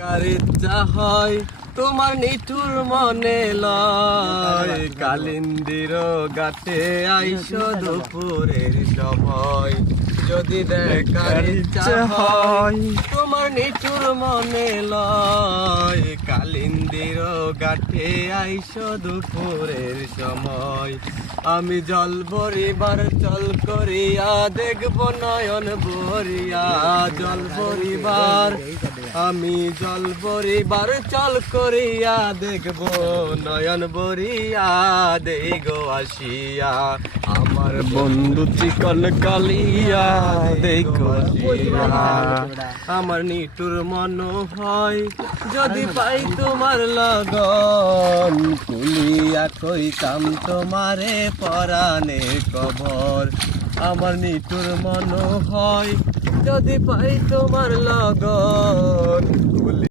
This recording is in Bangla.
কার ইচ্ছা হয় তোমার নিঠুর মনে লয়, কালিন্দির গাতে আইসো দুপুরের সময়। যদি দেখার ইচ্ছা হয় তোমার নিঠুর মনে লয়, কালিন্দির গাতে আইসো দুপুরের সময়। আমি জল ভরিবার চল করিয়া দেখব নয়ন ভরিয়া, জল ভরিবার আমি জল ভরিবার চল করিয়া দেখব নয়ন ভরিয়া দেই গো আসিয়া। আমার বন্ধু চিকন কালিয়া দেই গো আসিয়া। আমার নিঠুর মন হয় যদি পাই তোমার লগন, কুলিয়া কইতাম তোমারে পরাণে কবর। আমার নিঠুর মন হয় যদি পাই তোমার লগন।